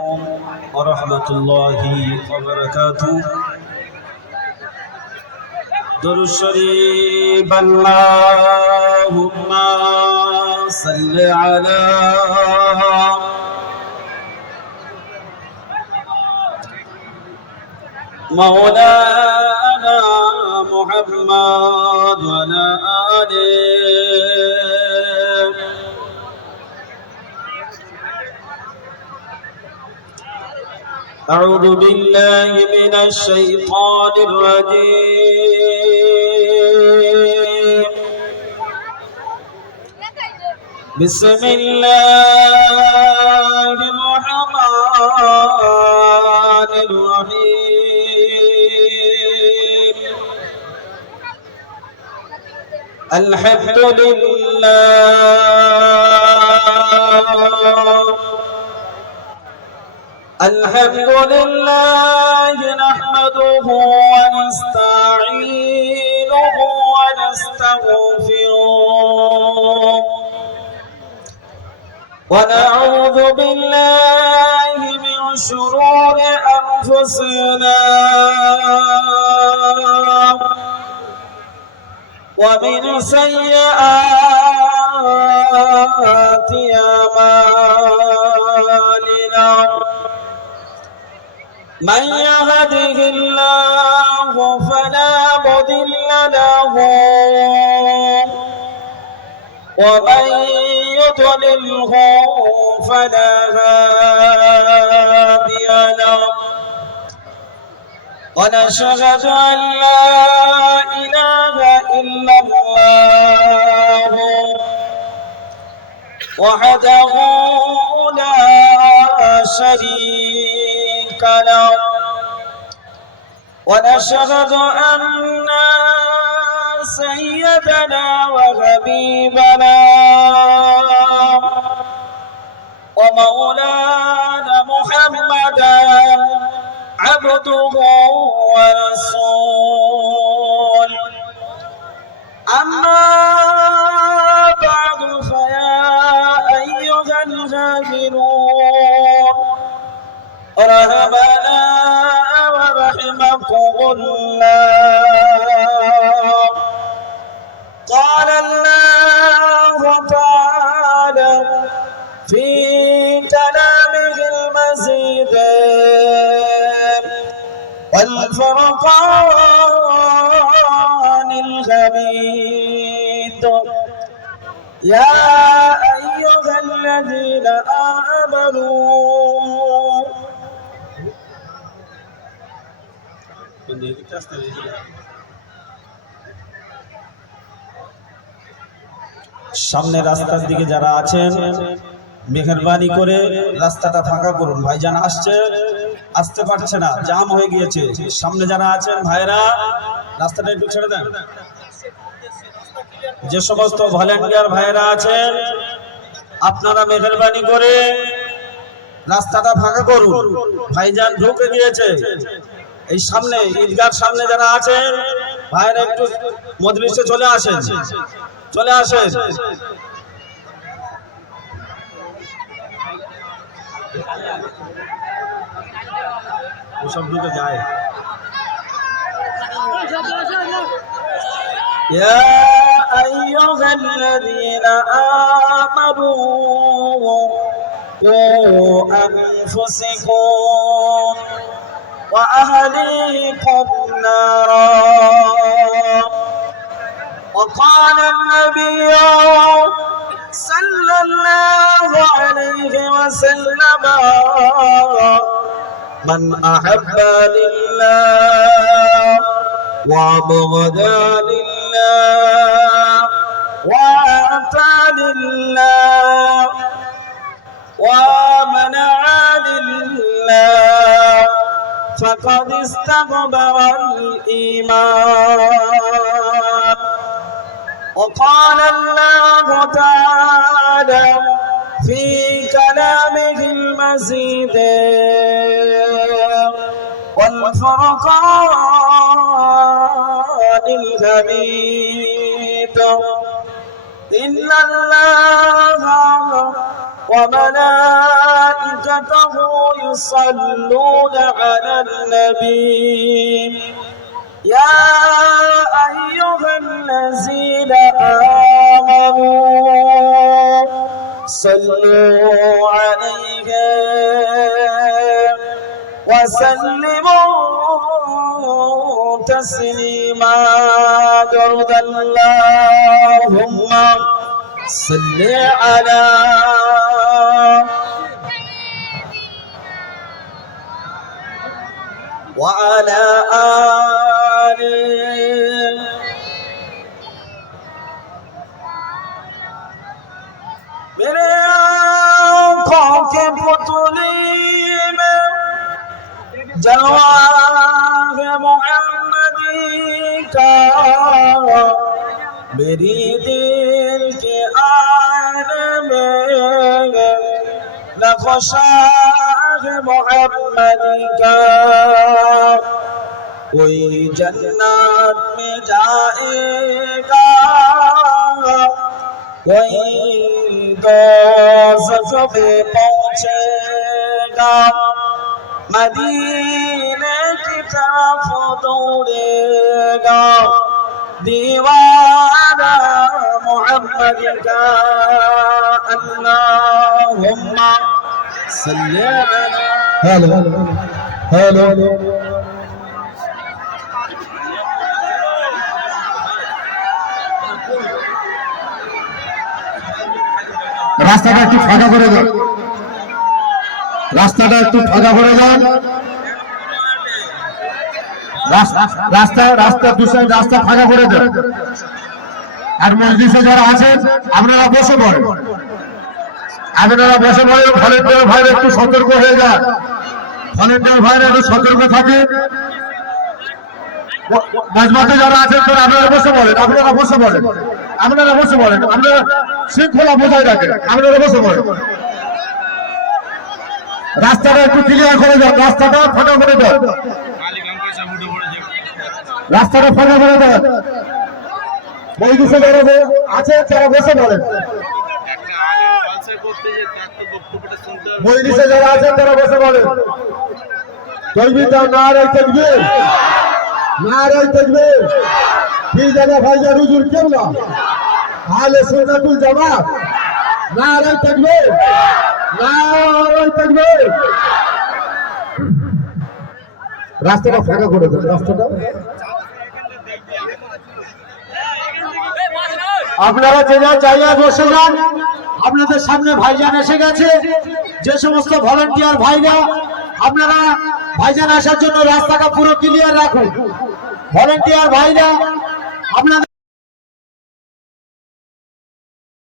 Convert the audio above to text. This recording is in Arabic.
ورحمة الله وبركاته. درود الشريف اللهم صل على مولانا محمد وعلى آله. أعوذ بالله من الشيطان الرجيم. بسم الله الرحمن الرحيم. الحمد لله نحمده ونستعينه ونستغفره ونعوذ بالله من شرور أنفسنا ومن سيئات أعمالنا. من يهده الله فلا مضل له ومن يضلله فلا هادي له. ونشهد أن لا إله إلا الله وحده لا شريك له. ونشهد أن سيدنا وحبيبنا ومولانا محمدا عبده ورسوله. أما بعد فيا أيها الغافلون رحمنا ورحمكم الله. قال الله تعالى في كلامه المزيد والفرقان الحميد. يا أيها الذين آمنوا সামনে রাস্তার দিকে যারা আছেন মেহেরবানি করে রাস্তাটা ফাঁকা করুন। ভাইজান আসতে পারছে না, জাম হয়ে গিয়েছে। সামনে যারা আছেন ভাইরা রাস্তাটা একটু ছেড়ে দেন। যে সমস্ত ভলেন্টিয়ার ভাইরা আছেন আপনারা মেহেরবানি করে রাস্তাটা ফাঁকা করুন। ভাইজান ঢুকে গিয়েছে। এই সামনে ঈদগার সামনে যারা আছেন ভাইরা একটু মজলিসে চলে আসেন। ওসব ঢুকে যায়। يا أيها الذين آمنوا قوا أنفسكم وأهليكم نارا. وقال النبي صلى الله عليه وسلم من أحب لله وأبغض لله وأعطى لله ومنع لله فقد استكبر الإيمان. وقال الله تعالى في كلامه المزيد والفرقان الحميد. إن الله وملائكته يصلون على النبي يا أيها الذين آمنوا صلوا عليه وسلموا تسليما درد اللهم صل على وعلى آله मेरे आँखों के पुतली में जलवा है मोहम्मदी का मेरी दिल के आईने में नक्शा है मोहम्मदी का कोई जन्नत में जाएगा कोई दोज़ख में पहुंचेगा मदीने की तरफ दौड़ेगा दीवाना मोहम्मद का अल्लाहुम्मा सल्ली अला हेलो রাস্তাটা একটু ফাঁকা করে দাও, রাস্তাটা একটু ফাঁকা করে দাও, রাস্তা দু সাইড রাস্তা ফাঁকা করে দাও। আর মসজিদে যারা আছেন আপনারা বসে পড়েন, আপনারা বসে পড়েন। ভলেন্টিয়ার ভাইরা একটু সতর্ক হয়ে যান, ভলেন্টিয়ার ভাইরা একটু সতর্ক থাকে। মাঝমাঠে যারা আছেন তারা আপনারা বসে পড়েন, আপনারা বসে পড়েন, আপনারা বসে পড়েন, আপনারা শৃঙ্খলা বজায় রাখেন, আপনারা বসে পড়েন। রাস্তাটা একটু ক্লিয়ার করে দাও, রাস্তাটা ফাঁকা করে দাও, রাস্তাটা ফাঁকা করে দাও। ওই দিকে যারা আছে তারা বসে পড়েন, ওই দিকে যারা আছেন তারা বসে পড়েন। তকবীর দাও, নারে তাকবীর, নারে তাকবীর। কি জায়গা ভাইজান হুজুর কেবলা আহলে সুন্নাতুল জামাত, নারে তাকবীর, নারে তাকবীর। রাস্তাটা ফাঁকা করে দাও, রাস্তাটা। আপনারা যে যা জায়গায় বসে যান, আপনাদের সামনে ভাইজান এসে গেছে। যে সমস্ত ভলান্টিয়ার ভাইরা আপনারা ভাইজান আসার জন্য রাস্তাটা পুরো ক্লিয়ার রাখুন। ভলান্টিয়ার ভাইরা আপনাদের